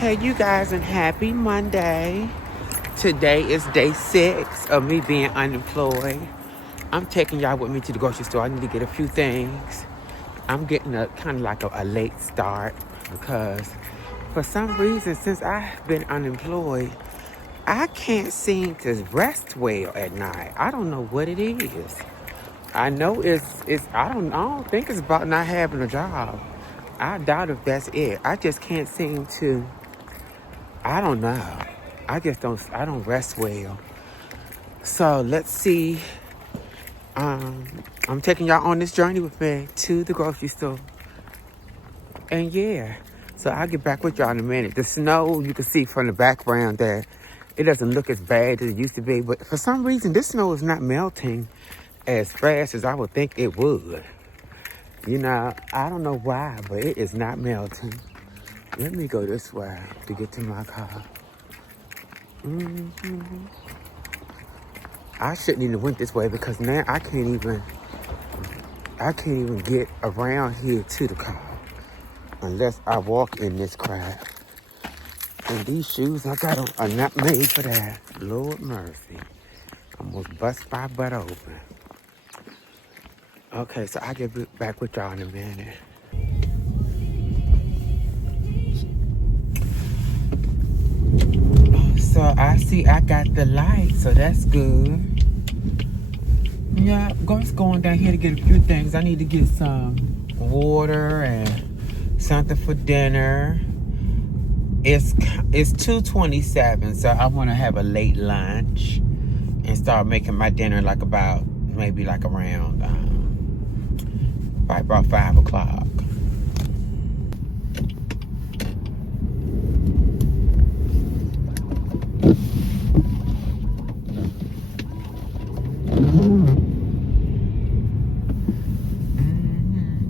Hey, you guys, and happy Monday. Today is day 6 of me being unemployed. I'm taking y'all with me to the grocery store. I need to get a few things. I'm getting a kind of like a late start because for some reason, since I've been unemployed, I can't seem to rest well at night. I don't know what it is. I know I don't think it's about not having a job. I doubt if that's it. I just can't seem to. I don't know. I don't rest well. So let's see. I'm taking y'all on this journey with me to the grocery store. And yeah, so I'll get back with y'all in a minute. The snow, you can see from the background that it doesn't look as bad as it used to be. But for some reason, this snow is not melting as fast as I would think it would. You know, I don't know why, but it is not melting. Let me go this way to get to my car. I shouldn't even went this way because now I can't even get around here to the car unless I walk in this crowd. And these shoes I got on are not made for that. Lord mercy. Almost bust my butt open. Okay, so I'll get back with y'all in a minute. So I see I got the light, so that's good. Yeah, just going down here to get a few things. I need to get some water and something for dinner. It's 2:27, so I want to have a late lunch and start making my dinner like about maybe like around about 5 o'clock.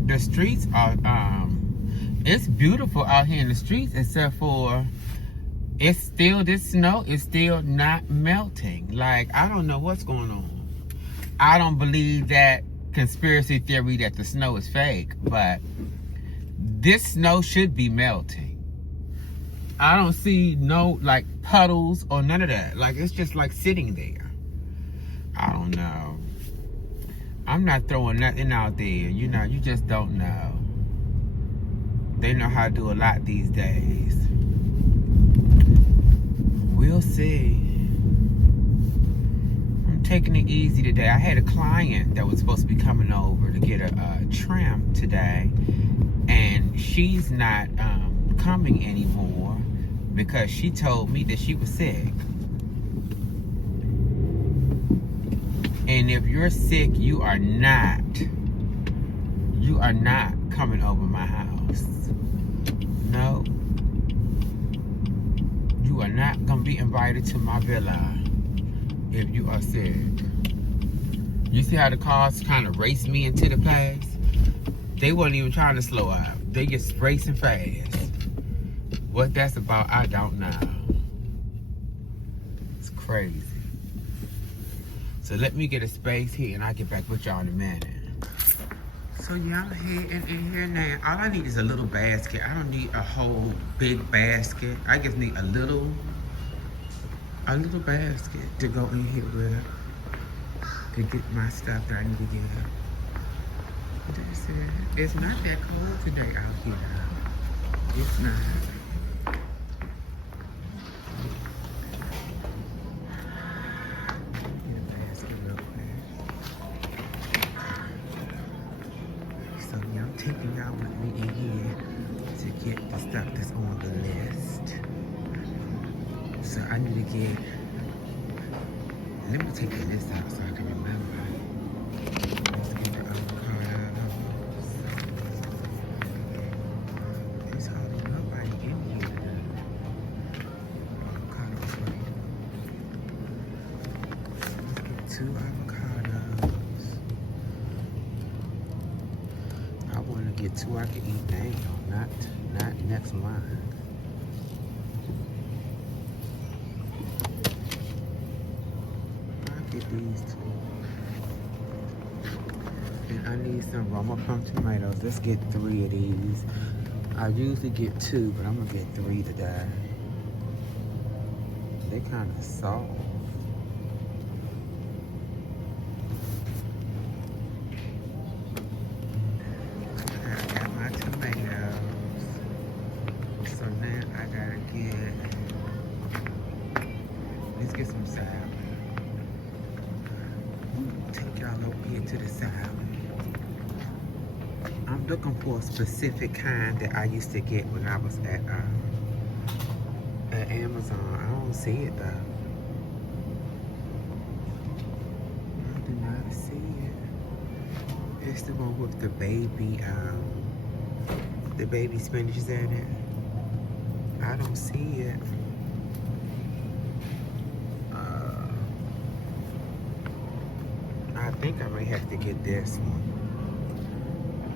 The streets are it's beautiful out here in the streets, except for this snow is still not melting. Like, I don't know what's going on. I don't believe that conspiracy theory that the snow is fake, but this snow should be melting. I don't see no like puddles or none of that. Like, it's just like sitting there. I don't know. I'm not throwing nothing out there. You know, you just don't know. They know how to do a lot these days. We'll see. I'm taking it easy today. I had a client that was supposed to be coming over to get a trim today, and she's not coming anymore because she told me that she was sick. And if you're sick, you are not coming over my house. No. You are not gonna be invited to my villa if you are sick. You see how the cars kind of raced me into the place? They weren't even trying to slow up. They just racing fast. What that's about, I don't know. It's crazy. So let me get a space here and I'll get back with y'all in a minute. So yeah, I'm heading in here now. All I need is a little basket. I don't need a whole big basket. I just need a little basket to go in here with to get my stuff that I need to get. It's not that cold today out here. It's not. Taking y'all with me in here to get the stuff that's on the list. So I need to get, let me take the list out so I can remember. Let's get the avocados. There's hardly nobody in here. Avocados right. Let's get 2 avocados. I want to get 2 I can eat now, not next month. I'll get these 2. And I need some Roma plum tomatoes. Let's get 3 of these. I usually get 2, but I'm gonna get 3 today. They kind of soft. Okay, I got my tomatoes. So now I gotta let's get some salad. Take y'all over here to the salad. I'm looking for a specific kind that I used to get when I was at Amazon. I don't see it though. I do not see it. It's the one with the baby spinaches in it. I don't see it. I think I might have to get this one.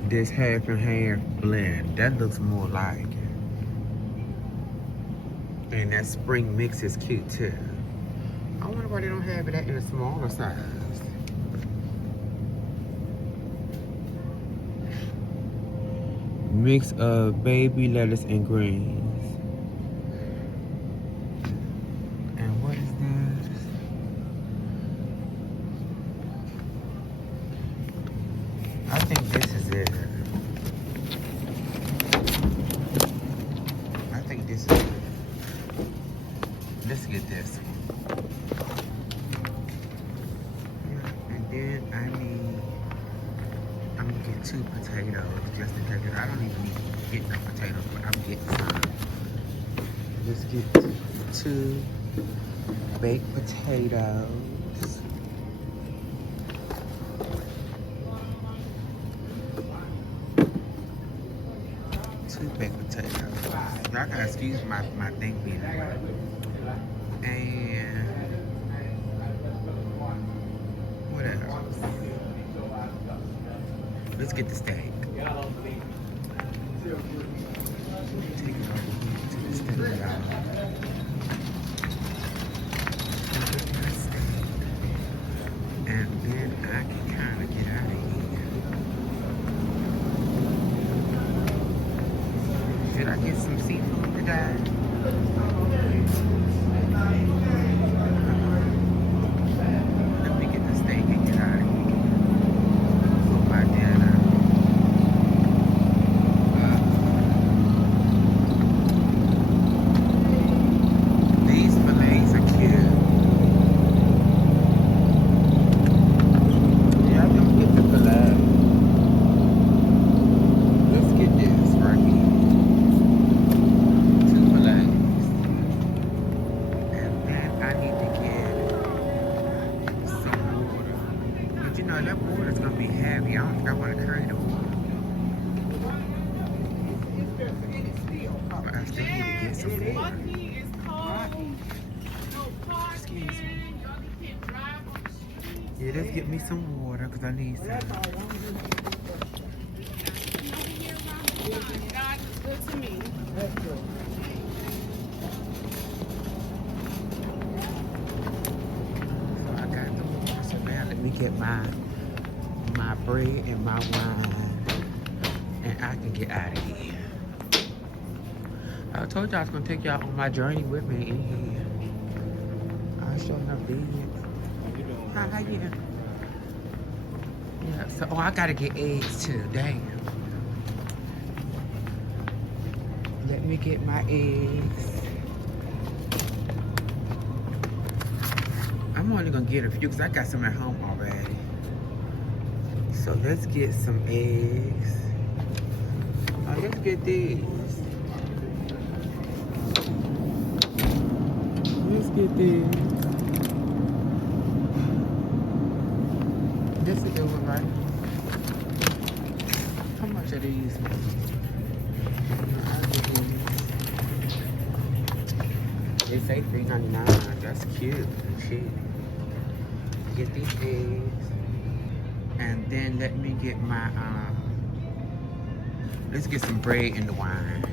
This half and half blend. That looks more like it. And that spring mix is cute too. I wonder why they don't have it in a smaller size. Mix of baby lettuce and greens. And what is this? I think this is it. I think this is it. Let's get this one. Yeah, and then I'm gonna get 2 potatoes just in case. I don't even need to get no potatoes, but I'm getting some. Let's get 2 baked potatoes. Baked potatoes. Y'all gotta excuse my thing being there. And what else? Let's get the steak. Take it over here to the steak, y'all. And then I can kind of get out of here. Should I get some seafood today? Let me get the steak and get out of here. For my dinner. These fillets are cute. Yeah, I'm gonna get the fillet. Let's get this right here. That water's gonna be heavy. I don't think I want to carry the water. But I still need to get some water. Excuse me. Yeah, let's get me some water because I need some. God is good to me. So I got the water. So now let me get my bread and my wine, and I can get out of here. I told y'all I was gonna take y'all on my journey with me in here. I sure enough did. How you doing? Yeah, so I gotta get eggs too, dang. Let me get my eggs. I'm only gonna get a few because I got some at home already. So let's get some eggs. Oh, let's get these. Let's get these. This is the one, right? How much are these? They say $3.99. That's cute and cheap. Get these eggs. And then let me get my, let's get some bread and the wine.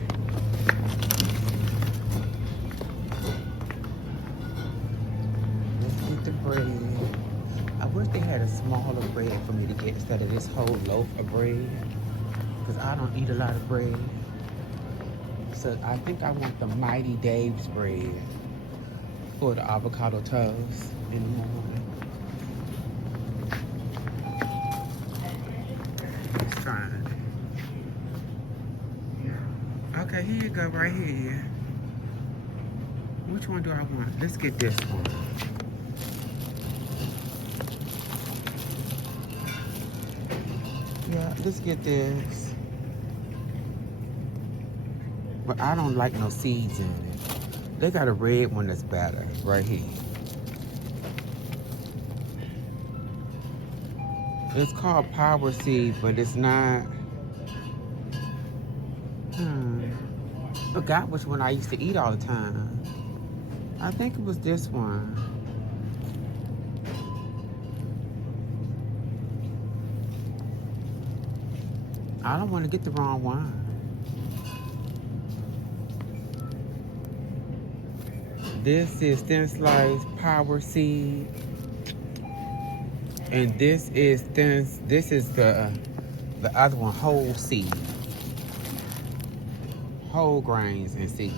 Let's get the bread. I wish they had a smaller bread for me to get instead of this whole loaf of bread. Because I don't eat a lot of bread. So I think I want the Mighty Dave spread for the avocado toast in the morning. It's fine. Okay, here you go, right here. Which one do I want? Let's get this one. Yeah, let's get this. But I don't like no seeds in it. They got a red one that's better, right here. It's called Power Seed, but it's not. Forgot which one I used to eat all the time. I think it was this one. I don't want to get the wrong one. This is thin slice Power Seed. And this is the other one, whole seed. Whole grains and seeds.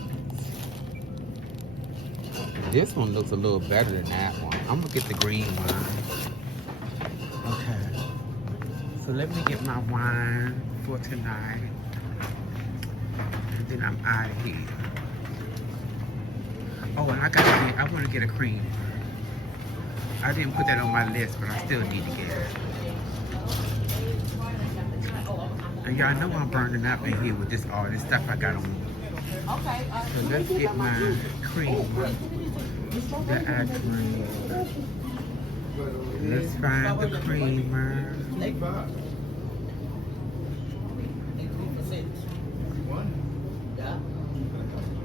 This one looks a little better than that one. I'm gonna get the green one. Okay. So let me get my wine for tonight. And then I'm out of here. Oh, and I wanna get a cream. I didn't put that on my list, but I still need to get it. And y'all know I'm burning up in here with all this stuff I got on. Okay. So let's get my cream. The eye cream. Let's find the creamer.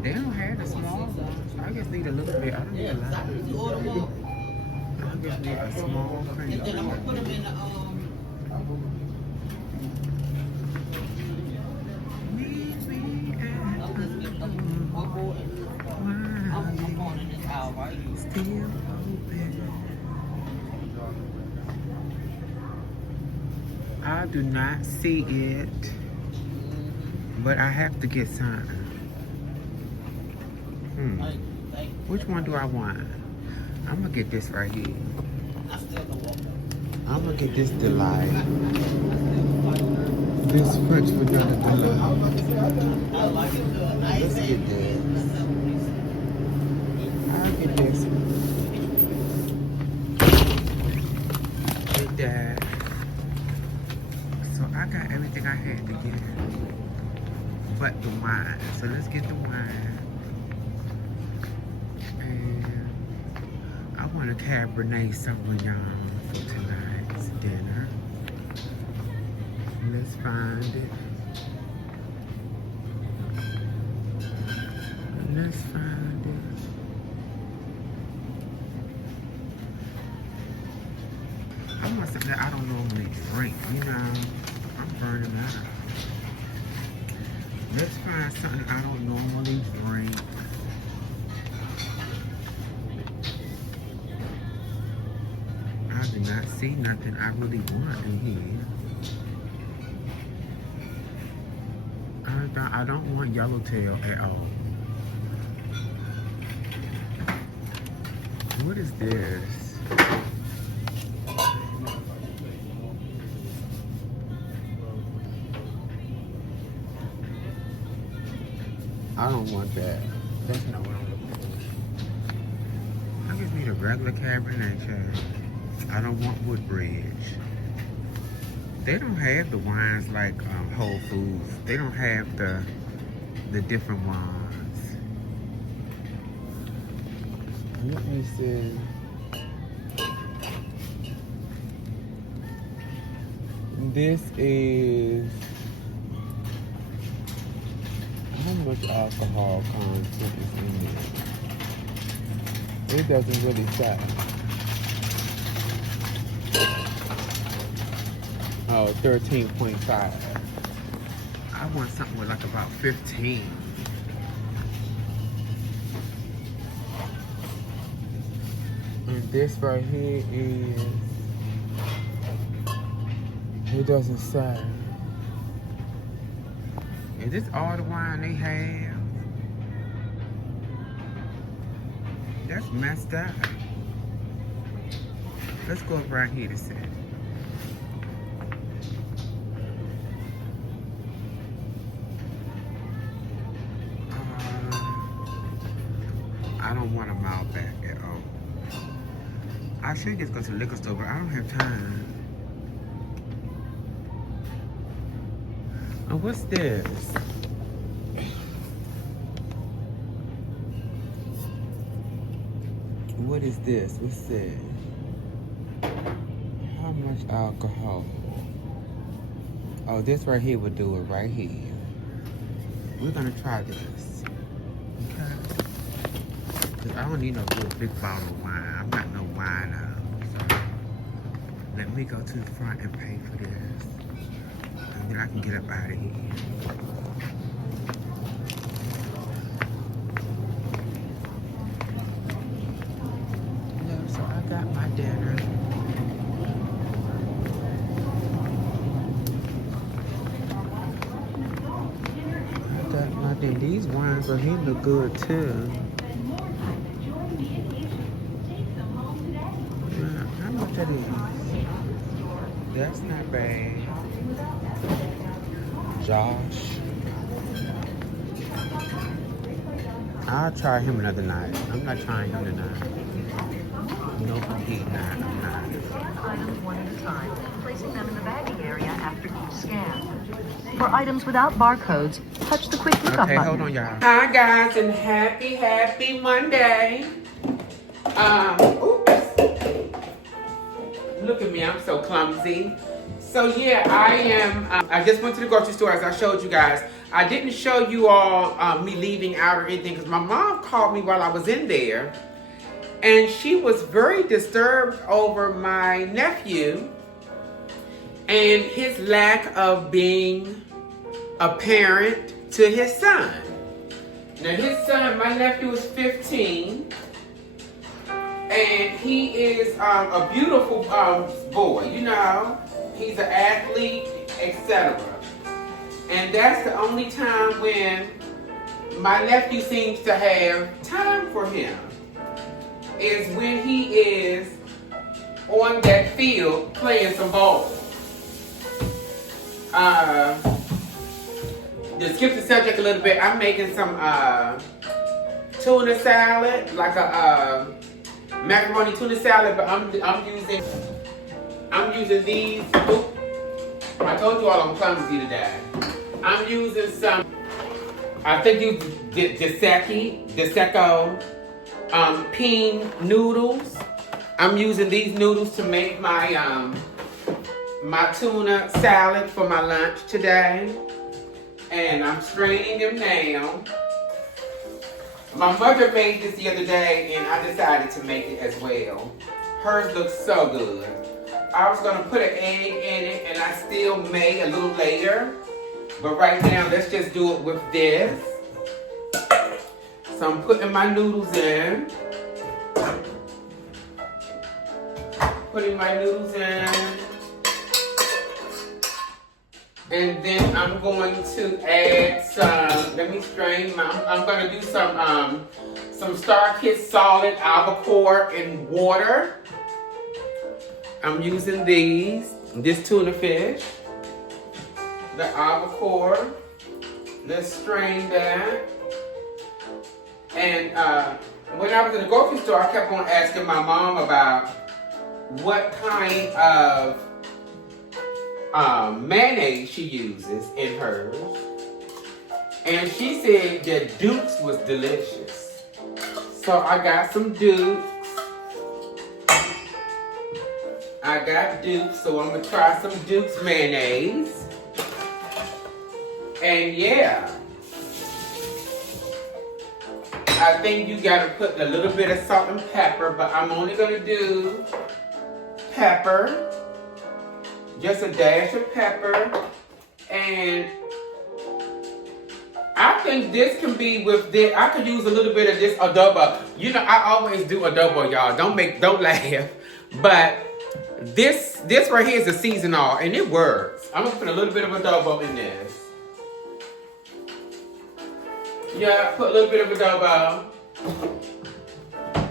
They don't have the small ones. I just need a little bit. I don't need a lot. I just need a small cream. Then I'm gonna put them in the Still open. I do not see it, but I have to get some. Which one do I want? I'm gonna get this right here. I'm gonna get this Delight. This French vanilla Delight. Let's get this. I'll get this one. Get that. So I got everything I had to get. But the wine. So let's get the wine. And I want a Cabernet Sauvignon for tonight's dinner. Let's find it. Let's find it. I want something that I don't normally drink, you know. I'm burning out. Let's find something I don't normally drink. I do not see nothing I really want in here. I don't want yellowtail at all. What is this? I don't want that. That's not what I'm looking for. I just need a regular Cabernet child. I don't want Woodbridge. They don't have the wines like Whole Foods. They don't have the different ones. Let me see. This is, how much alcohol content is in there? It doesn't really say. Oh, 13.5. I want something with like about 15. And this right here is, it doesn't say. Is this all the wine they have? That's messed up. Let's go up right here to see. I don't want a mile back at all. I should just go to the liquor store, but I don't have time. Oh, what's this? What is this? What's this? How much alcohol? Oh, this right here would do it right here. We're gonna try this. Okay. Cause I don't need no real big bottle of wine. I'm not no winer. So let me go to the front and pay for this. And then I can get up out of here. So I got my dinner. These wines right here look good too. Yeah, how much that is? That's not bad. Josh. I'll try him another night. I'm not trying him tonight. Nope, he's not. I'm not. Items one at a time, placing them in the bagging area after each scan. For items without barcodes, touch the quick pickup button. Okay, hold on, y'all. Hi, guys, and happy Monday. Oops. Look at me, I'm so clumsy. So, yeah, I am, I just went to the grocery store, as I showed you guys. I didn't show you all me leaving out or anything, because my mom called me while I was in there. And she was very disturbed over my nephew and his lack of being a parent to his son. Now his son, my nephew is 15, and he is a beautiful boy, you know. He's an athlete, etc. And that's the only time when my nephew seems to have time for him, is when he is on that field playing some ball. To skip the subject a little bit, I'm making some tuna salad, like a macaroni tuna salad, but I'm using these. Oops, I told you all I'm clumsy today. I'm using some, I think you Disseco peen noodles. I'm using these noodles to make my my tuna salad for my lunch today. And I'm straining them now. My mother made this the other day, and I decided to make it as well. Hers looks so good. I was gonna put an egg in it, and I still may a little later. But right now, let's just do it with this. So I'm putting my noodles in. Putting my noodles in. And then I'm going to add some, let me strain I'm going to do some Star Kids solid albacore in water. I'm using this tuna fish, the albacore. Let's strain that. And when I was in the grocery store, I kept on asking my mom about what kind of mayonnaise she uses in hers, and she said that Duke's was delicious. So I got some Duke's. So I'm gonna try some Duke's mayonnaise. And yeah, I think you gotta put a little bit of salt and pepper, but I'm only gonna do pepper. Just a dash of pepper, and I think this can be with this. I could use a little bit of this adobo. You know, I always do adobo, y'all. Don't laugh. But this right here is a seasonal, and it works. I'm gonna put a little bit of adobo in this. Yeah, put a little bit of adobo.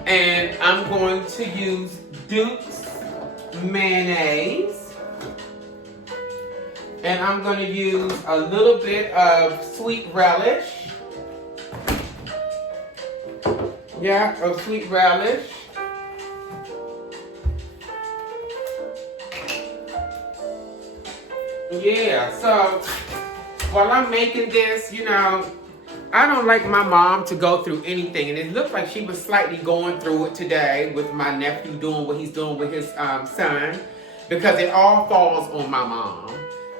And I'm going to use Duke's mayonnaise. And I'm going to use a little bit of sweet relish. Yeah, of sweet relish. Yeah, so while I'm making this, you know, I don't like my mom to go through anything. And it looked like she was slightly going through it today with my nephew doing what he's doing with his son. Because it all falls on my mom.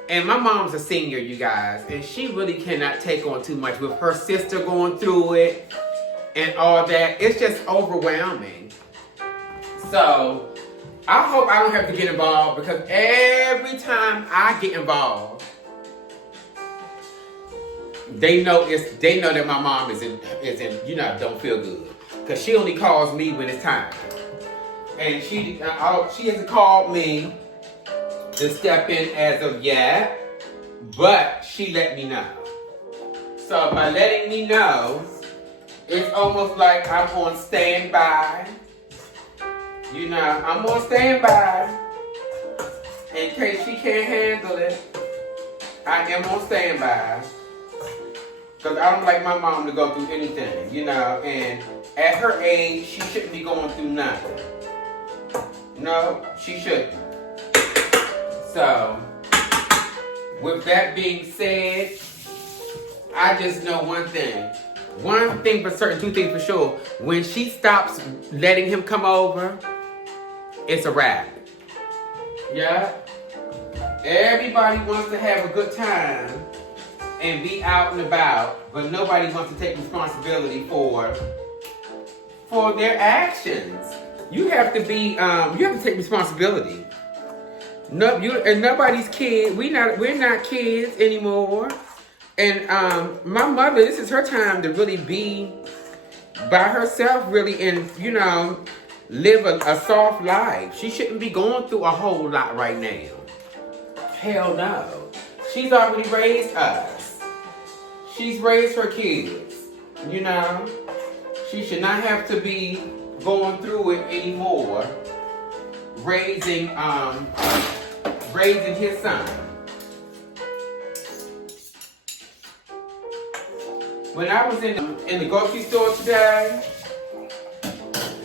And my mom's a senior, you guys. And she really cannot take on too much with her sister going through it and all that. It's just overwhelming. So I hope I don't have to get involved, because every time I get involved, they know that my mom is in you know, don't feel good, because she only calls me when it's time, and she hasn't called me to step in as of yet, but she let me know. So by letting me know, it's almost like I'm on standby. You know, I'm on standby in case she can't handle it. I am on standby. Because I don't like my mom to go through anything, you know. And at her age, she shouldn't be going through nothing. No, she shouldn't. So, with that being said, I just know one thing. One thing for certain, two things for sure. When she stops letting him come over, it's a wrap. Yeah? Everybody wants to have a good time and be out and about, but nobody wants to take responsibility for their actions. You have to be, you have to take responsibility. No, and nobody's kid. We're not kids anymore. And my mother, this is her time to really be by herself, really, and you know, live a soft life. She shouldn't be going through a whole lot right now. Hell no. She's already raised us. She's raised her kids. You know, she should not have to be going through it anymore. Raising his son. When I was in the grocery store today,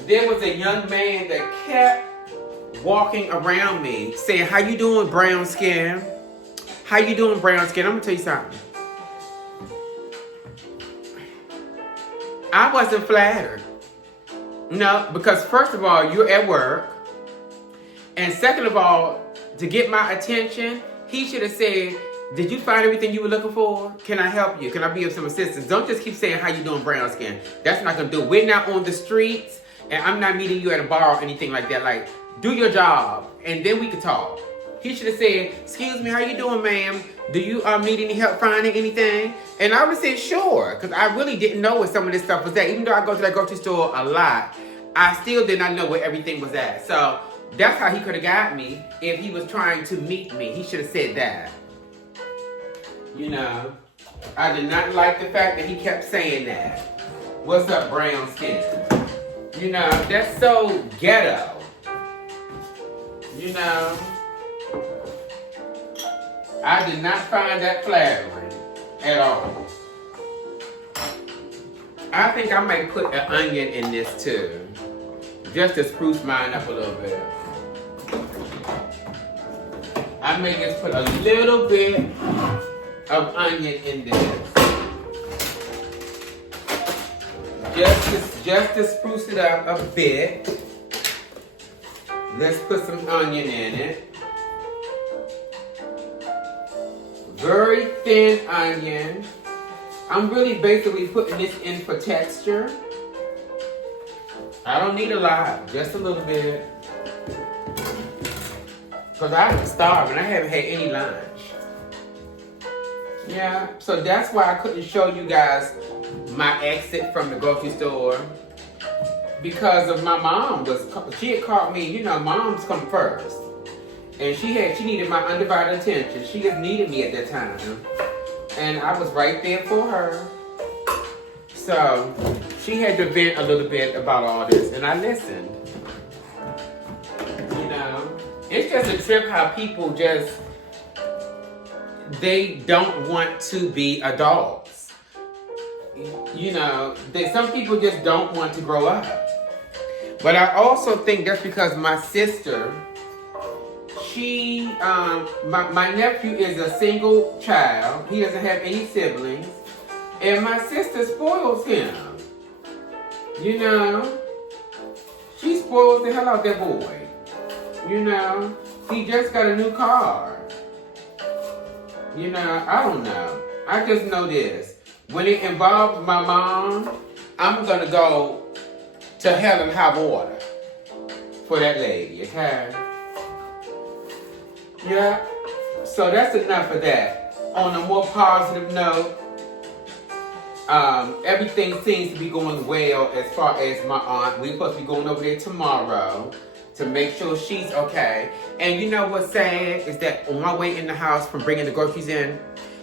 there was a young man that kept walking around me saying, "How you doing, brown skin? How you doing, brown skin?" I'm gonna tell you something. I wasn't flattered. No, because first of all, you're at work. And second of all, to get my attention, he should have said, "Did you find everything you were looking for? Can I help you? Can I be of some assistance?" Don't just keep saying, "How you doing, brown skin?" That's not going to do it. We're not on the streets, and I'm not meeting you at a bar or anything like that. Like, do your job, and then we could talk. He should have said, "Excuse me, how you doing, ma'am? Do you need any help finding anything?" And I would have said, "Sure," because I really didn't know where some of this stuff was at. Even though I go to that grocery store a lot, I still did not know where everything was at. So that's how he could have got me if he was trying to meet me. He should have said that. You know, I did not like the fact that he kept saying that. "What's up, brown skin?" You know, that's so ghetto. You know, I did not find that flattering at all. I think I might put an onion in this too, just to spruce mine up a little bit. I may just put a little bit of onion in this, just to spruce it up a bit. Let's put some onion in it. Very thin onion. I'm really basically putting this in for texture. I don't need a lot, just a little bit. Because I'm starving. I haven't had any lunch. Yeah, so that's why I couldn't show you guys my exit from the grocery store. Because of my mom. She had called me, you know, moms come first. And she needed my undivided attention. She just needed me at that time. And I was right there for her. So she had to vent a little bit about all this, and I listened. You know, it's just a trip how people just, they don't want to be adults. You know, some people just don't want to grow up. But I also think that's because my sister, my nephew is a single child. He doesn't have any siblings. And my sister spoils him. You know, she spoils the hell out of that boy. You know, he just got a new car. You know, I don't know. I just know this. When it involves my mom, I'm going to go to hell and high water for that lady, okay? Yeah. So that's enough of that. On a more positive note, everything seems to be going well as far as my aunt. We're supposed to be going over there tomorrow to make sure she's okay. And you know what's sad is that on my way in the house from bringing the groceries in,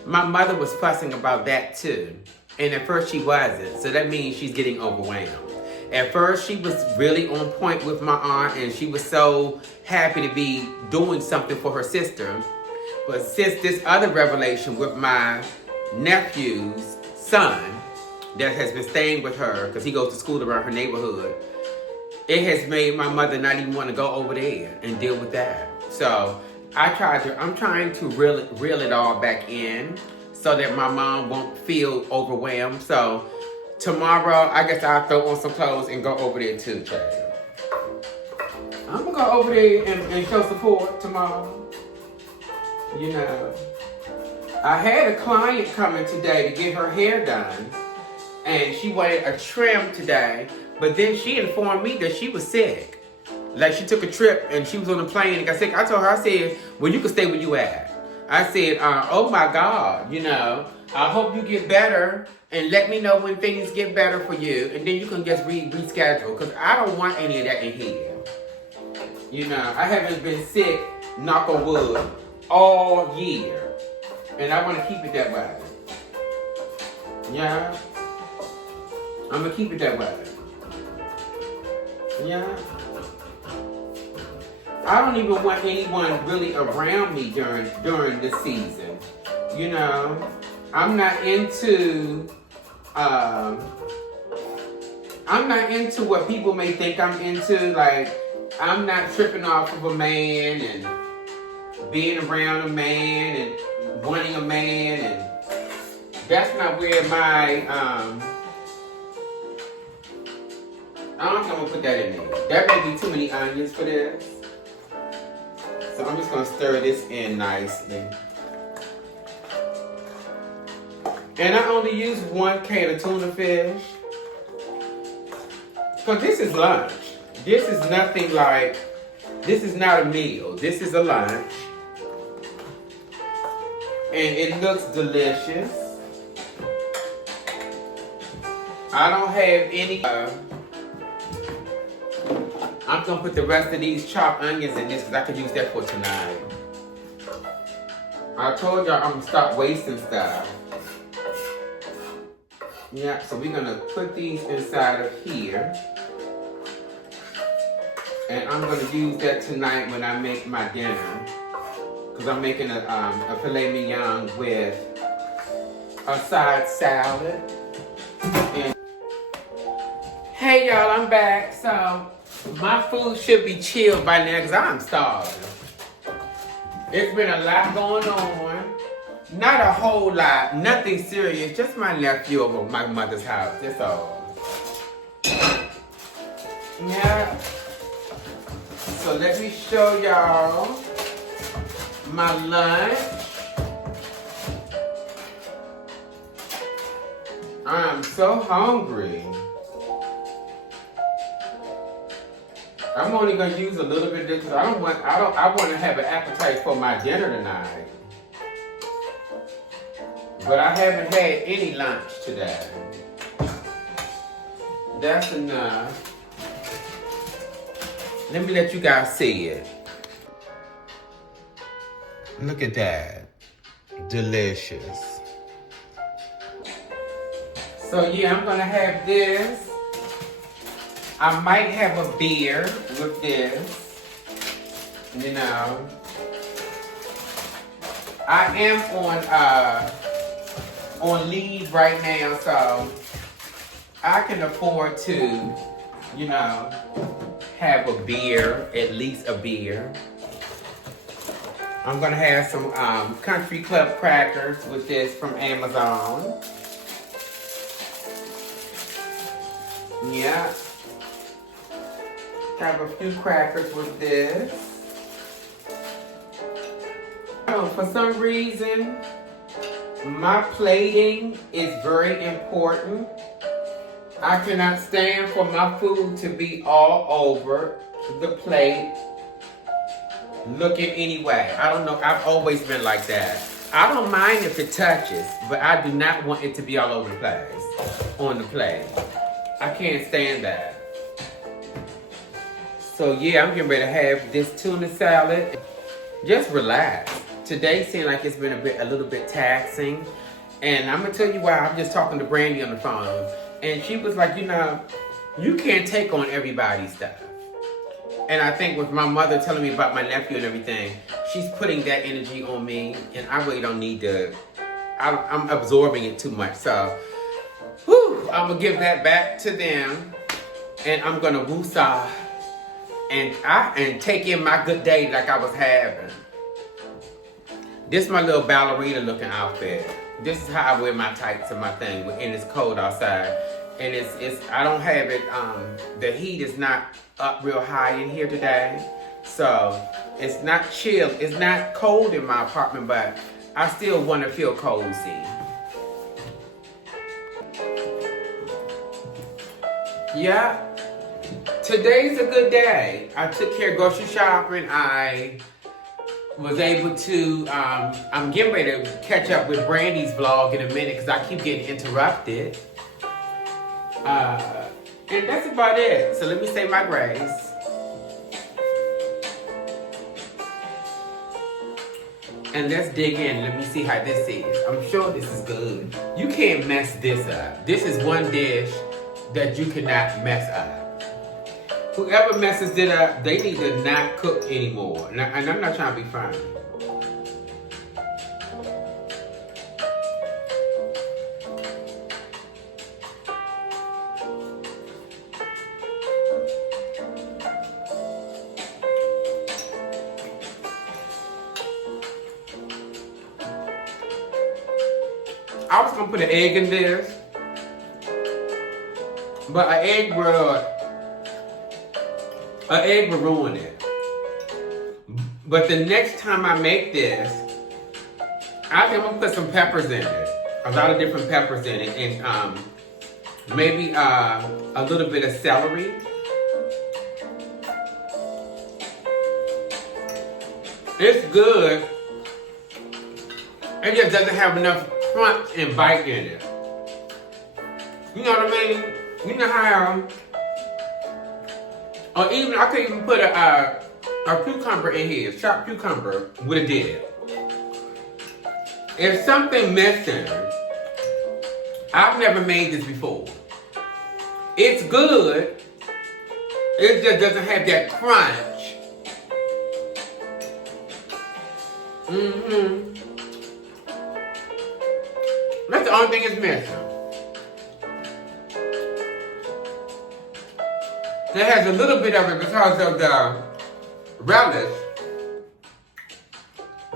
my mother was fussing about that too. And at first she wasn't. So that means she's getting overwhelmed. At first she was really on point with my aunt and she was so happy to be doing something for her sister. But since this other revelation with my nephew's son that has been staying with her because he goes to school around her neighborhood, it has made my mother not even want to go over there and deal with that. So I'm trying to reel it all back in so that my mom won't feel overwhelmed. So tomorrow, I guess I'll throw on some clothes and go over there too, child. I'm gonna go over there and show support tomorrow. You know, I had a client coming today to get her hair done, and she wanted a trim today, but then she informed me that she was sick. Like she took a trip and she was on a plane and got sick. I told her, I said, well, you can stay where you at. I said, oh my God, you know, I hope you get better and let me know when things get better for you, and then you can just reschedule, because I don't want any of that in here. You know, I haven't been sick, knock on wood, all year, and I want to keep it that way. Yeah, I'm gonna keep it that way. Yeah, I don't even want anyone really around me during this season. You know, I'm not into what people may think I'm into. Like, I'm not tripping off of a man and being around a man and wanting a man, and that's not where my I'm gonna put that in there. That may be too many onions for this. So I'm just gonna stir this in nicely. And I only use 1 can of tuna fish. Because this is lunch. This is nothing like, this is not a meal. This is a lunch. And it looks delicious. I don't have any, I'm gonna put the rest of these chopped onions in this because I could use that for tonight. I told y'all I'm gonna stop wasting stuff. Yeah, so we're gonna put these inside of here. And I'm gonna use that tonight when I make my dinner. Because I'm making a filet mignon with a side salad. And hey y'all, I'm back. So my food should be chilled by now because I'm starving. It's been a lot going on. Not a whole lot, nothing serious, just my nephew over at my mother's house, that's all. Yeah. So let me show y'all my lunch. I'm so hungry. I'm only gonna use a little bit of this because I want to have an appetite for my dinner tonight. But I haven't had any lunch today. That's enough. Let me let you guys see it. Look at that. Delicious. So yeah, I'm gonna have this. I might have a beer with this, you know. I am on leave right now, so I can afford to, you know, have a beer, at least a beer. I'm gonna have some Country Club crackers with this from Amazon. Yeah. Have a few crackers with this. For some reason, my plating is very important. I cannot stand for my food to be all over the plate, looking anyway. I don't know, I've always been like that. I don't mind if it touches, but I do not want it to be all over the place, on the plate. I can't stand that. So yeah, I'm getting ready to have this tuna salad. Just relax. Today seemed like it's been a little bit taxing. And I'm gonna tell you why. I'm just talking to Brandy on the phone. And she was like, you know, you can't take on everybody's stuff. And I think with my mother telling me about my nephew and everything, she's putting that energy on me. And I really don't need to, I'm absorbing it too much. So, I'm gonna give that back to them. And I'm gonna woosah and take in my good day like I was having. This is my little ballerina looking outfit. This is how I wear my tights and my thing, and it's cold outside. And it's I don't have it, the heat is not up real high in here today. So it's not chill, it's not cold in my apartment, but I still want to feel cozy. Yeah, today's a good day. I took care of grocery shopping. I was able to, I'm getting ready to catch up with Brandy's vlog in a minute because I keep getting interrupted. And that's about it. So let me say my grace. And let's dig in. Let me see how this is. I'm sure this is good. You can't mess this up. This is one dish that you cannot mess up. Whoever messes it up, they need to not cook anymore. And I'm not trying to be funny. I was gonna put an egg in this, but an egg would ruin it. But the next time I make this, I think I'm gonna put some peppers in it. A lot of different peppers in it, and maybe a little bit of celery. It's good. It just doesn't have enough crunch and bite in it. You know what I mean? You know how, or even I could even put a cucumber in here, chopped cucumber would have did it. If something missing, I've never made this before. It's good. It just doesn't have that crunch. That's the only thing it's missing. It has a little bit of it because of the relish,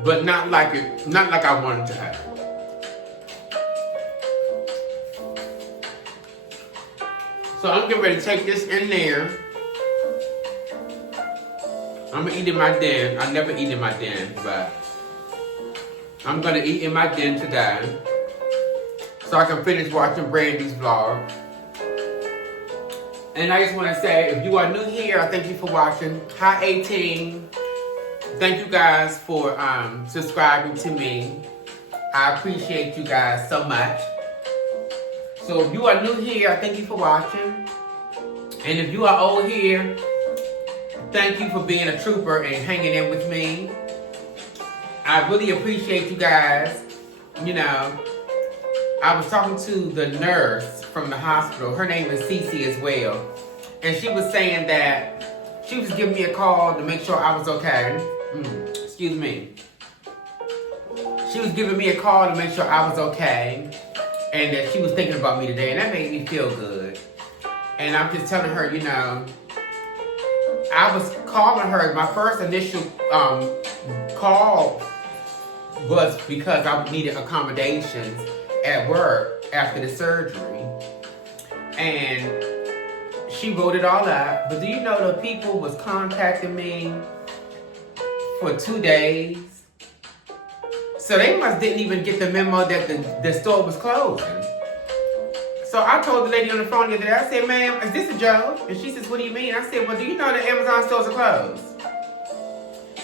but not like I wanted to have. So I'm getting ready to take this in there. I'm gonna eat in my den. I never eat in my den, but I'm gonna eat in my den today, so I can finish watching Brandy's vlog. And I just want to say, if you are new here, I thank you for watching. Hi 18. Thank you guys for subscribing to me. I appreciate you guys so much. So if you are new here, I thank you for watching. And if you are old here, thank you for being a trooper and hanging in with me. I really appreciate you guys. You know, I was talking to the nurse from the hospital. Her name is Cece as well. and she was saying that she was giving me a call to make sure I was okay. Excuse me. She was giving me a call to make sure I was okay, and that she was thinking about me today, and that made me feel good. And I'm just telling her, you know, I was calling her. My first initial call was because I needed accommodations at work after the surgery. And she wrote it all out. But do you know the people was contacting me for 2 days? So they didn't even get the memo that the store was closing. So I told the lady on the phone the other day, I said, ma'am, is this a joke? And she says, what do you mean? I said, well, do you know that Amazon stores are closed?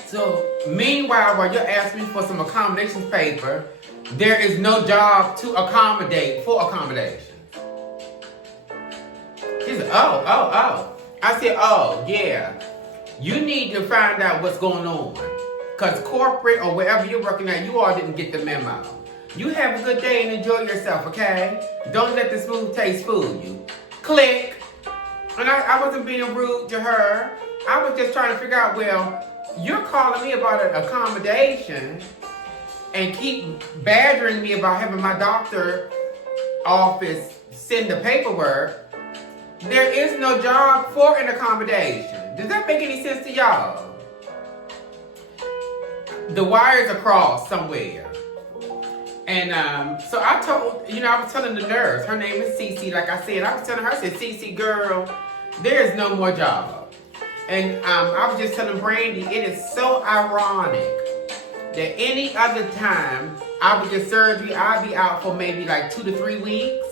So meanwhile, while you're asking me for some accommodations paper, there is no job to accommodate for accommodation. She said, oh. I said, oh, yeah. You need to find out what's going on. Because corporate or wherever you're working at, you all didn't get the memo. You have a good day and enjoy yourself, okay? Don't let the smooth taste fool you. Click. And I wasn't being rude to her. I was just trying to figure out, well, you're calling me about an accommodation and keep badgering me about having my doctor office send the paperwork. There is no job for an accommodation. Does that make any sense to y'all? The wires are crossed somewhere. And so I told, I was telling the nurse, her name is Cece, like I said, I was telling her, I said, Cece, girl, there is no more job. And I was just telling Brandy, it is so ironic that any other time I would get surgery, I'd be out for maybe like 2 to 3 weeks.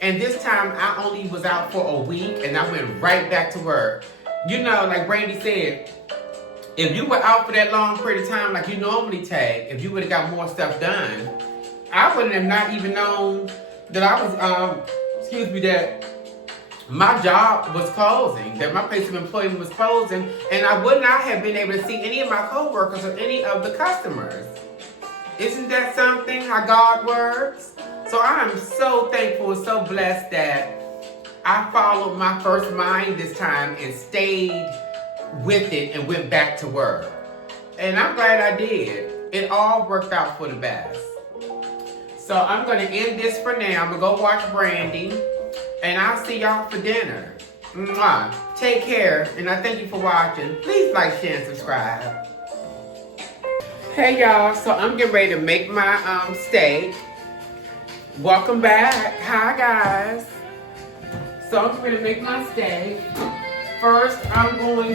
And this time I only was out for a week and I went right back to work. Like Brandy said, if you were out for that long period of time like you normally take, if you would have got more stuff done, I wouldn't have not even known that I was, that my job was closing, that my place of employment was closing, and I would not have been able to see any of my coworkers or any of the customers. Isn't that something, how God works? So I am so thankful and so blessed that I followed my first mind this time and stayed with it and went back to work. And I'm glad I did. It all worked out for the best. So I'm going to end this for now. I'm going to go watch Brandy. And I'll see y'all for dinner. Mwah. Take care. And I thank you for watching. Please like, share, and subscribe. Hey y'all. So I'm getting ready to make my steak. Welcome back. Hi guys. So I'm going to make my steak. First, I'm going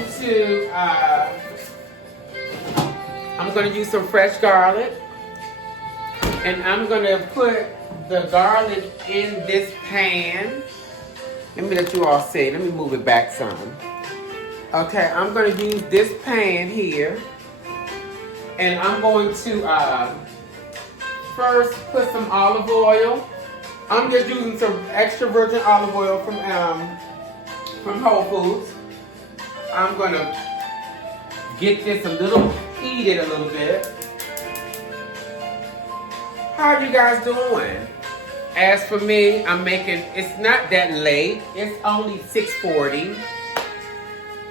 to use some fresh garlic, and I'm going to put the garlic in this pan. Let me let you all see. Let me move it back some. Okay, I'm going to use this pan here, and I'm going to first put some olive oil. I'm just using some extra virgin olive oil from Whole Foods. I'm going to get this heated a little bit. How are you guys doing? As for me, it's not that late. It's only 6:40.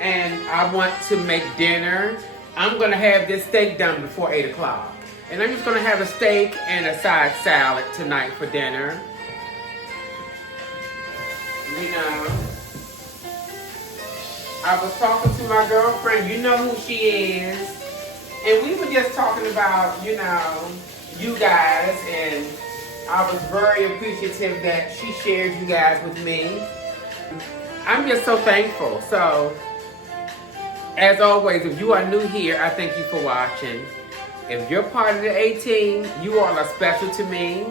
And I want to make dinner. I'm going to have this steak done before 8 o'clock. And I'm just going to have a steak and a side salad tonight for dinner. I was talking to my girlfriend, you know who she is, and we were just talking about, you guys, and I was very appreciative that she shared you guys with me. I'm just so thankful. So, as always, if you are new here, I thank you for watching. If you're part of the 18, you all are special to me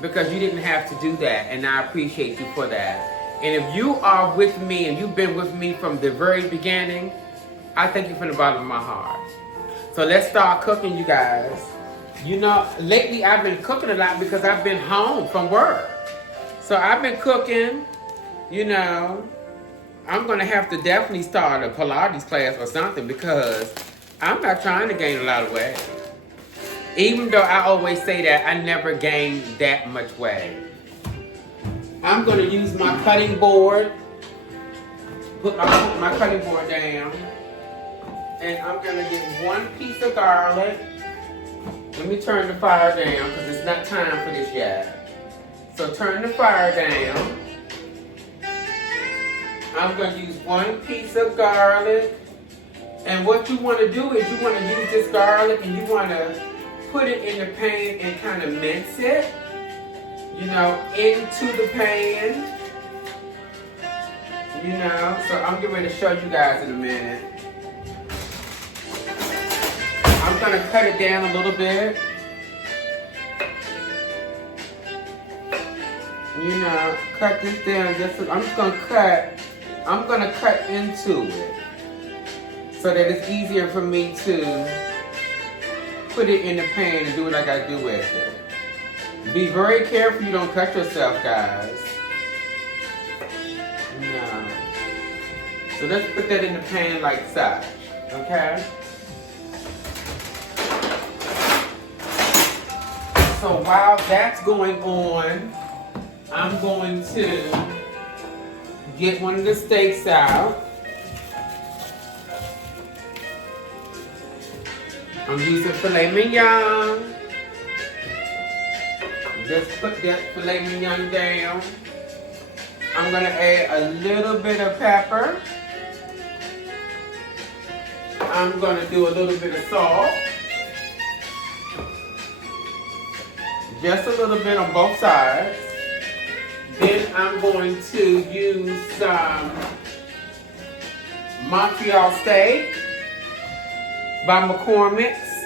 because you didn't have to do that, and I appreciate you for that. And if you are with me and you've been with me from the very beginning, I thank you from the bottom of my heart. So let's start cooking, you guys. Lately I've been cooking a lot because I've been home from work. So I've been cooking, I'm going to have to definitely start a Pilates class or something because I'm not trying to gain a lot of weight. Even though I always say that, I never gained that much weight. I'm going to use my cutting board put my cutting board down. And I'm gonna get 1 piece of garlic. Let me turn the fire down because it's not time for this yet. So turn the fire down. I'm going to use 1 piece of garlic. And what you want to do is you want to use this garlic and you want to put it in the pan and kind of mince it, you know, into the pan. You know, so I'm getting ready to show you guys in a minute. I'm going to cut it down a little bit. You know, cut this down just so, I'm going to cut into it so that it's easier for me to put it in the pan and do what I got to do with it. Be very careful you don't cut yourself, guys. No. So let's put that in the pan like such, okay? So while that's going on, I'm going to get one of the steaks out. I'm using filet mignon. Just put that filet mignon down. I'm gonna add a little bit of pepper. I'm gonna do a little bit of salt. Just a little bit on both sides. Then I'm going to use some Montreal steak by McCormick's.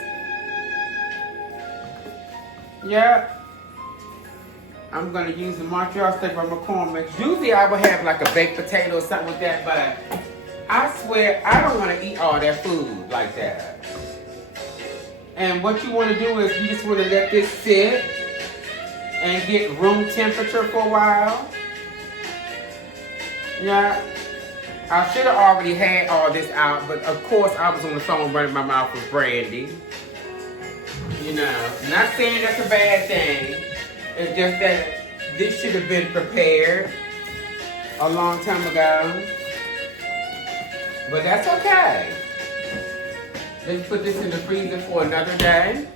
Yeah. I'm going to use the Montreal steak by McCormick's. Usually I would have like a baked potato or something like that, but I swear I don't want to eat all that food like that. And what you want to do is you just want to let this sit and get room temperature for a while. Yeah, I should have already had all this out, but of course I was on the phone running my mouth with Brandy. You know, not saying that's a bad thing. It's just that this should have been prepared a long time ago. But that's okay. Let's put this in the freezer for another day.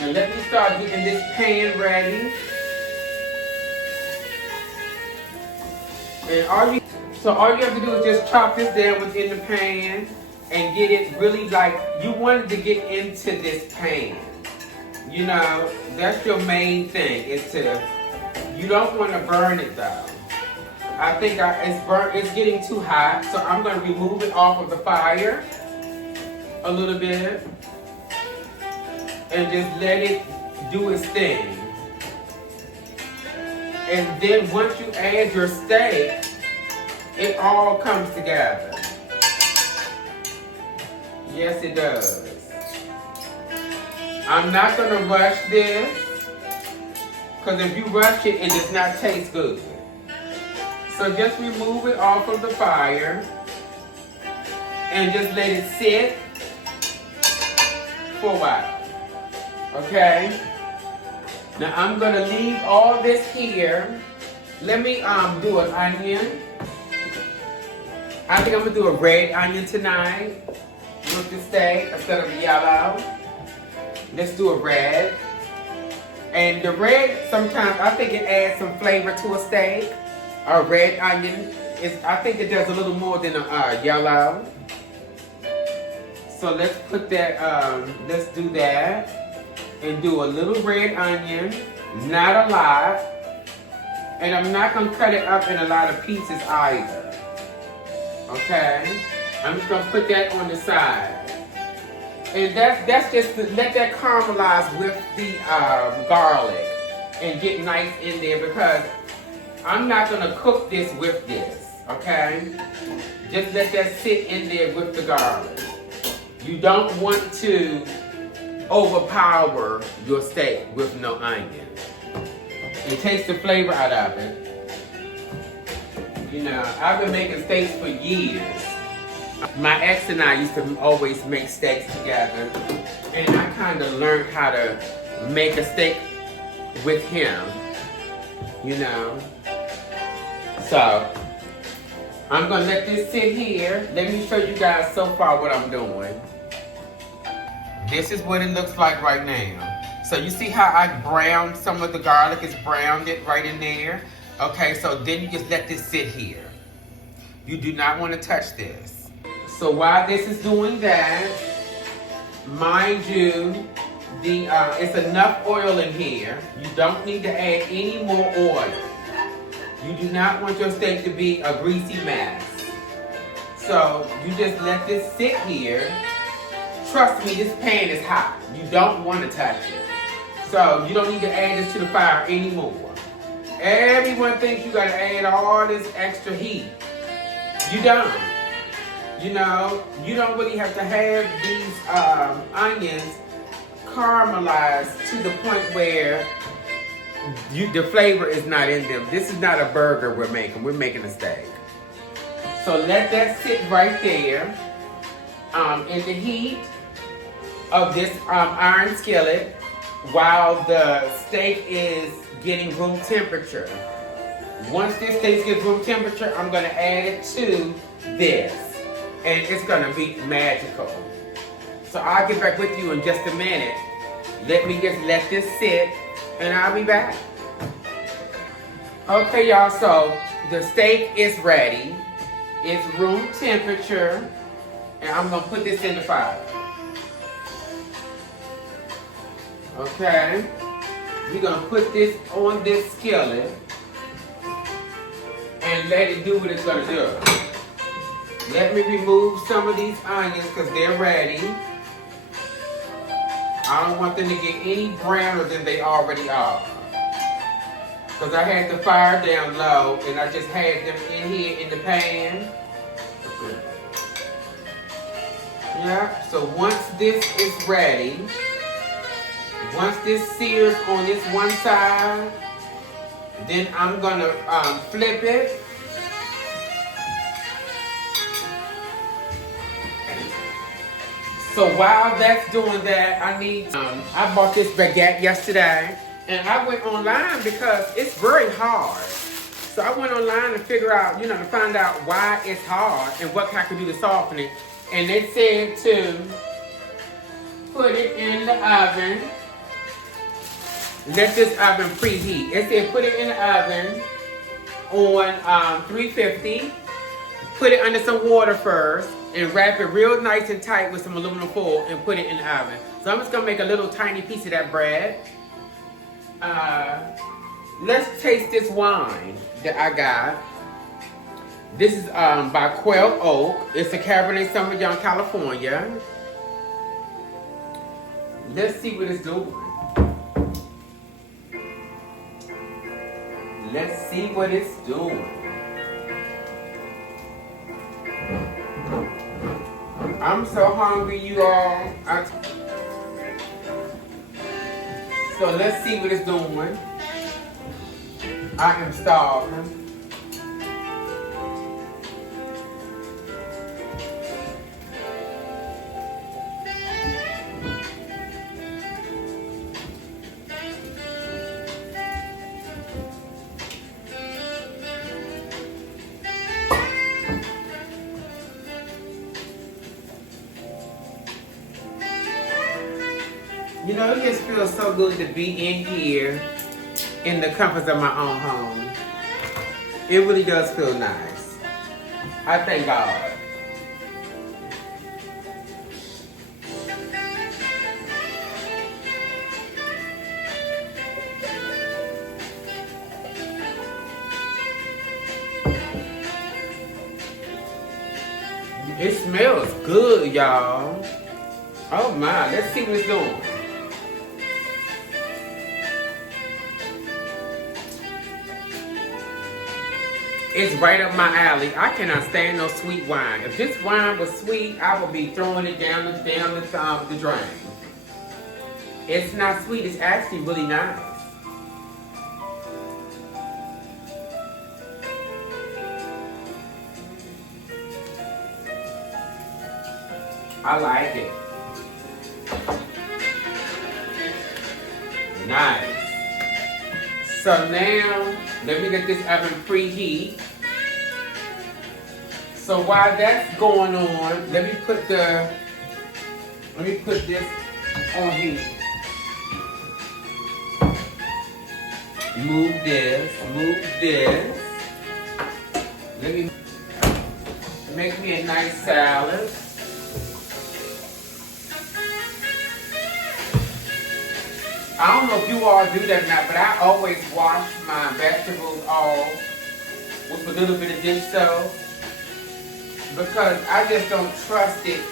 And let me start getting this pan ready. And all you have to do is just chop this down within the pan and get it really like, you wanted to get into this pan. You know, that's your main thing, is to, you don't want to burn it though. I think it's getting too hot, so I'm going to remove it off of the fire a little bit. And just let it do its thing. And then once you add your steak, it all comes together. Yes, it does. I'm not going to rush this, because if you rush it, it does not taste good. So just remove it off of the fire and just let it sit for a while. Okay, now I'm gonna leave all this here. Let me do an onion. I think I'm gonna do a red onion tonight with the steak instead of the yellow. Let's do a red. And the red, sometimes I think it adds some flavor to a steak. A red onion I think it does a little more than a yellow. So let's put that. Let's do that. And do a little red onion, not a lot. And I'm not gonna cut it up in a lot of pieces either. Okay? I'm just gonna put that on the side. And that's just to let that caramelize with the garlic and get nice in there, because I'm not gonna cook this with this, okay? Just let that sit in there with the garlic. You don't want to overpower your steak with no onion. It takes the flavor out of it. You know, I've been making steaks for years. My ex and I used to always make steaks together, and I kind of learned how to make a steak with him, you know. So, I'm gonna let this sit here. Let me show you guys so far what I'm doing. This is what it looks like right now. So you see how I browned some of the garlic, it's browned it right in there. Okay, so then you just let this sit here. You do not want to touch this. So while this is doing that, mind you, it's enough oil in here. You don't need to add any more oil. You do not want your steak to be a greasy mess. So you just let this sit here. Trust me, this pan is hot. You don't want to touch it. So you don't need to add this to the fire anymore. Everyone thinks you gotta add all this extra heat. You don't. You know, you don't really have to have these onions caramelized to the point where the flavor is not in them. This is not a burger we're making. We're making a steak. So let that sit right there in the heat of this iron skillet while the steak is getting room temperature. Once this steak gets room temperature, I'm gonna add it to this. And it's gonna be magical. So I'll get back with you in just a minute. Let me just let this sit and I'll be back. Okay y'all, so the steak is ready. It's room temperature. And I'm gonna put this in the fire. Okay, we're gonna put this on this skillet and let it do what it's gonna do. Let me remove some of these onions because they're ready. I don't want them to get any browner than they already are. Because I had the fire down low and I just had them in here in the pan. Yeah, so once this is ready, once this sears on this one side, then I'm gonna flip it. So while that's doing that, I bought this baguette yesterday, and I went online because it's very hard. So I went online to figure out, to find out why it's hard and what I could do to soften it. And they said to put it in the oven. Let this oven preheat. It said put it in the oven on 350. Put it under some water first and wrap it real nice and tight with some aluminum foil and put it in the oven. So I'm just gonna make a little tiny piece of that bread. Let's taste this wine that I got. This is by Quail Oak. It's a Cabernet Sauvignon, California. Let's see what it's doing. Let's see what it's doing. I'm so hungry, you all. So let's see what it's doing. I am starving. It just feels so good to be in here in the comforts of my own home. It really does feel nice. I thank God. It smells good, y'all. Oh my, let's see what it's doing. It's right up my alley. I cannot stand no sweet wine. If this wine was sweet, I would be throwing it down the drain. It's not sweet. It's actually really nice. I like it. Nice. So now, let me let this oven preheat. So while that's going on, let me put this on here. Move this. Let me make me a nice salad. I don't know if you all do that or not, but I always wash my vegetables off with a little bit of dish soap because I just don't trust it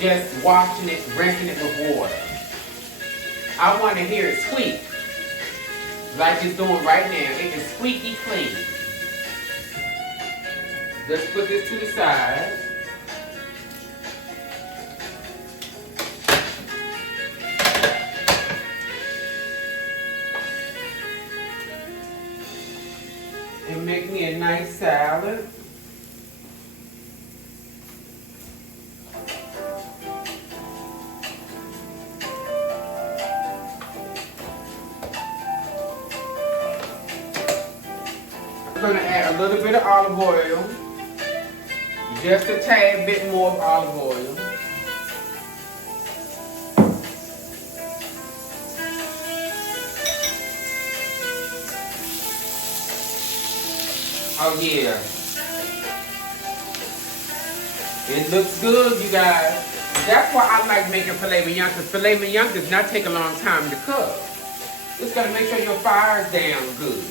just washing it, rinsing it with water. I want to hear it squeak like it's doing right now. It is squeaky clean. Let's put this to the side. And make me a nice salad. I'm going to add a little bit of olive oil. Just a tad bit more of olive oil. Oh yeah. It looks good, you guys. That's why I like making filet mignon, because filet mignon does not take a long time to cook. Just gotta make sure your fire's down good.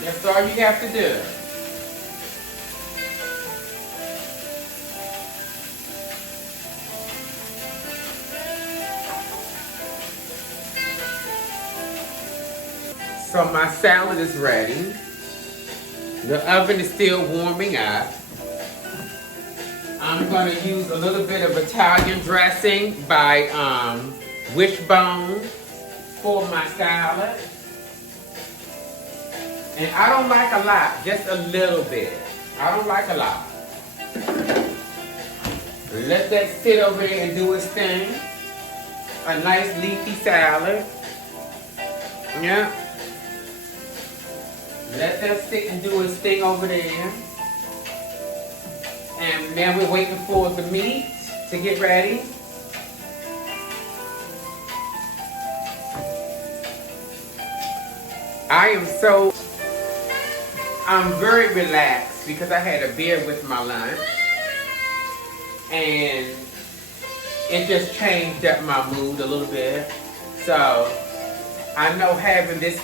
That's all you have to do. So my salad is ready. The oven is still warming up. I'm gonna use a little bit of Italian dressing by Wishbone for my salad. And I don't like a lot, just a little bit. I don't like a lot. Let that sit over there and do its thing. A nice leafy salad. Yeah. Let that sit and do its thing over there. And now we're waiting for the meat to get ready. I'm very relaxed because I had a beer with my lunch. And it just changed up my mood a little bit. So I know having this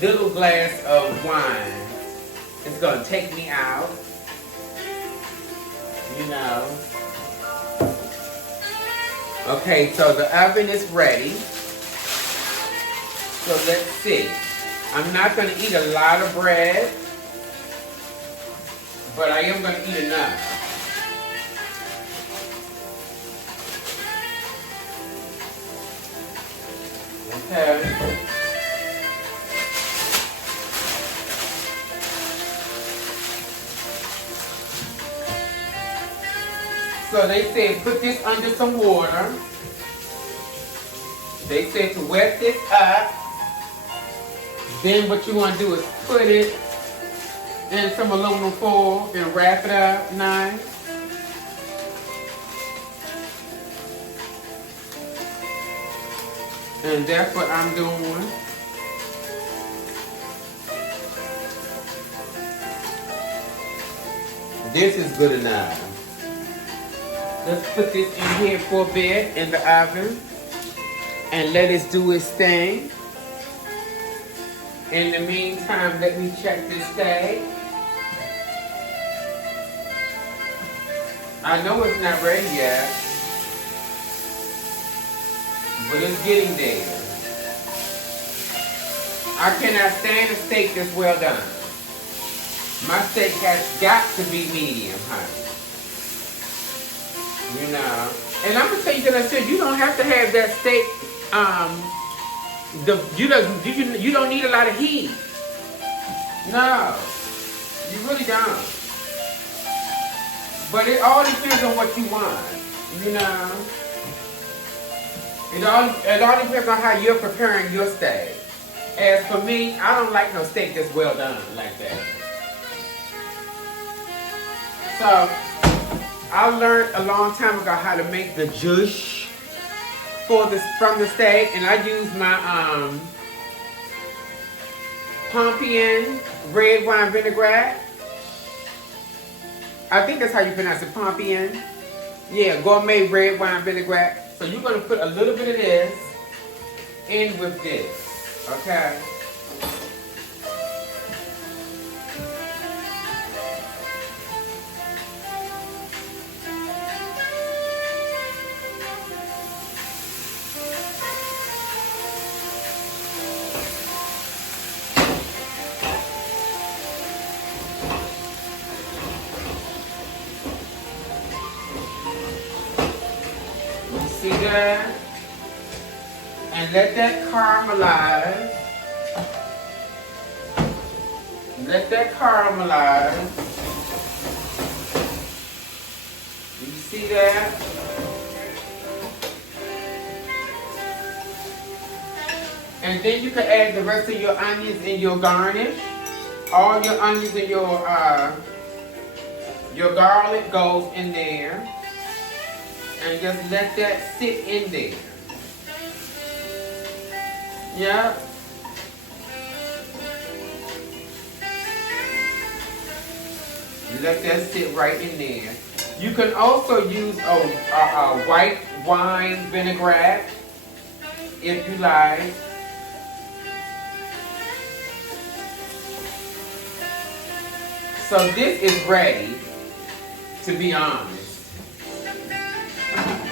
little glass of wine is gonna take me out, you know. Okay, so the oven is ready. So let's see. I'm not gonna eat a lot of bread, but I am gonna eat enough. Okay. So they said put this under some water. They said to wet this up. Then what you want to do is put it in some aluminum foil and wrap it up nice. And that's what I'm doing. This is good enough. Let's put this in here for a bit in the oven and let it do its thing. In the meantime, let me check this steak. I know it's not ready yet, but it's getting there. I cannot stand a steak that's well done. My steak has got to be medium, honey. You know, and I'm gonna tell you that I said you don't have to have that steak. You don't need a lot of heat. No, you really don't. But it all depends on what you want. You know, it all depends on how you're preparing your steak. As for me, I don't like no steak that's well done like that. So I learned a long time ago how to make the juice from the steak, and I use my Pompian red wine vinaigrette. I think that's how you pronounce it, Pompian. Yeah, gourmet red wine vinaigrette. So you're gonna put a little bit of this in with this, okay? See that? And let that caramelize. Let that caramelize. You see that? And then you can add the rest of your onions in your garnish. All your onions and your garlic goes in there. And just let that sit in there. Yeah. Let that sit right in there. You can also use a white wine vinaigrette if you like. So this is ready, to be honest.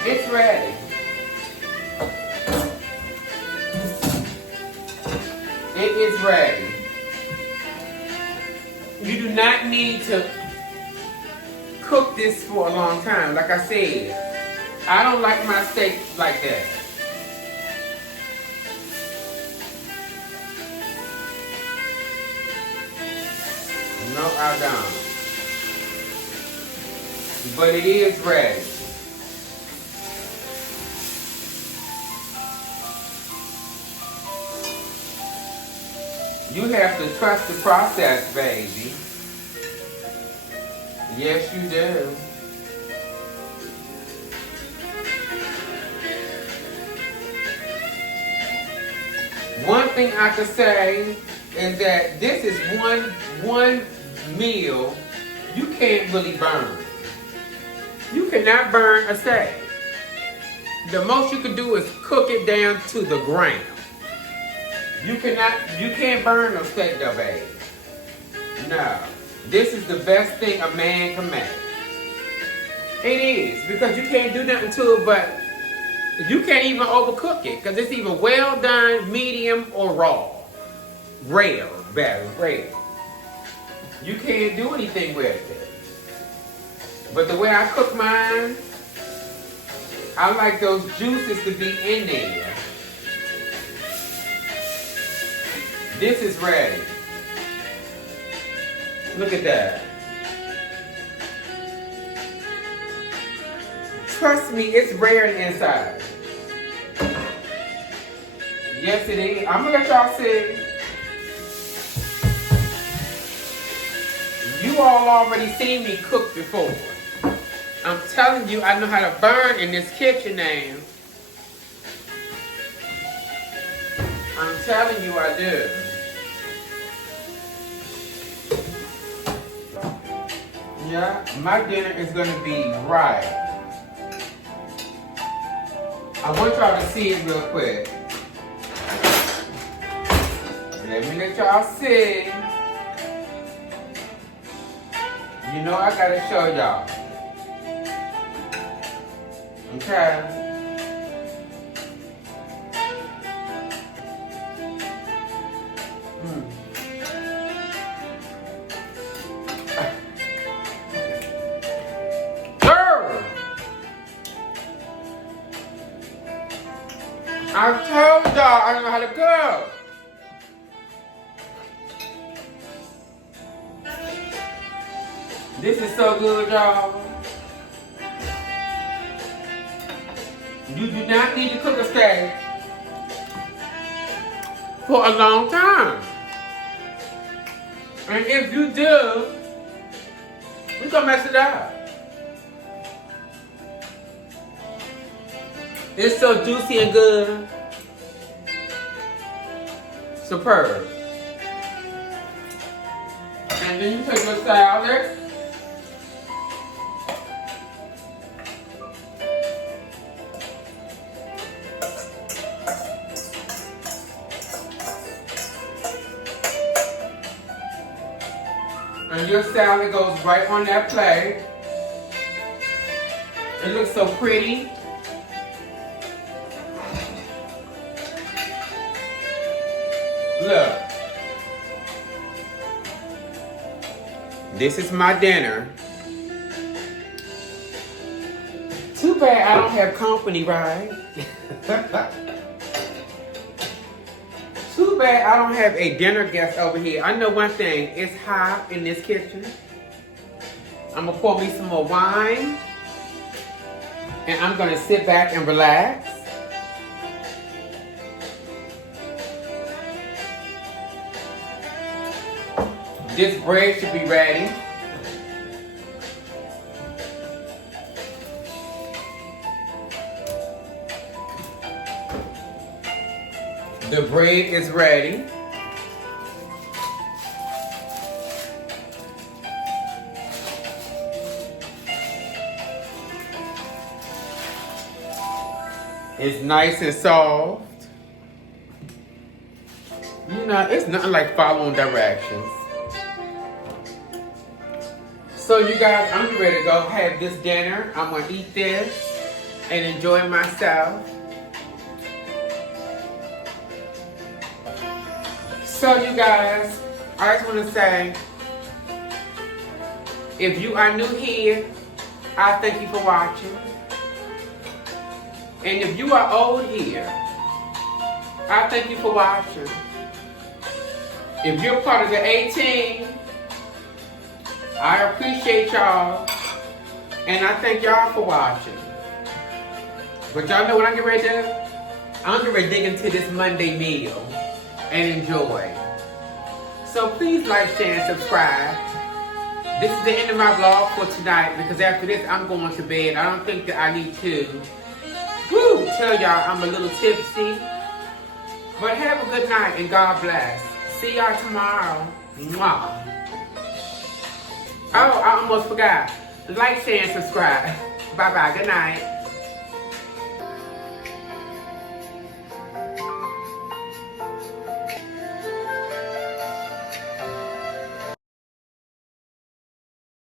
It's ready. It is ready. You do not need to cook this for a long time. Like I said, I don't like my steak like that. No, I don't. But it is ready. You have to trust the process, baby. Yes, you do. One thing I could say is that this is one meal you can't really burn. You cannot burn a steak. The most you can do is cook it down to the ground. You can't burn no steak though, baby. No. This is the best thing a man can make. It is, because you can't do nothing to it, but you can't even overcook it, because it's either well done, medium, or raw. Rare, very rare. You can't do anything with it. But the way I cook mine, I like those juices to be in there. This is ready. Look at that. Trust me, it's rare in the inside. Yes, it is. I'm gonna let y'all see. You all already seen me cook before. I'm telling you, I know how to burn in this kitchen now. I'm telling you, I do. Yeah, my dinner is gonna be right. I want y'all to see it real quick. Let me let y'all see. You know I gotta show y'all. Okay. I told y'all I know how to cook. This is so good, y'all. You do not need to cook a steak for a long time. And if you do, We gonna mess it up. It's so juicy and good. Superb. And then you take your salad. And your salad goes right on that plate. It looks so pretty. Look. This is my dinner. Too bad I don't have company, right? Too bad I don't have a dinner guest over here. I know one thing, it's hot in this kitchen. I'm gonna pour me some more wine. And I'm gonna sit back and relax. This bread should be ready. The bread is ready. It's nice and soft. You know, it's nothing like following directions. So you guys, I'm getting ready to go have this dinner. I'm gonna eat this and enjoy myself. So you guys, I just want to say, if you are new here, I thank you for watching. And if you are old here, I thank you for watching. If you're part of the 18, I appreciate y'all. And I thank y'all for watching. But y'all know what I'm getting ready to do? I'm getting ready to dig into this Monday meal and enjoy. So please like, share, and subscribe. This is the end of my vlog for tonight because after this I'm going to bed. I don't think that I need to tell y'all I'm a little tipsy. But have a good night and God bless. See y'all tomorrow. Mwah. Oh, I almost forgot. Like, share, and subscribe. Bye-bye. Good night.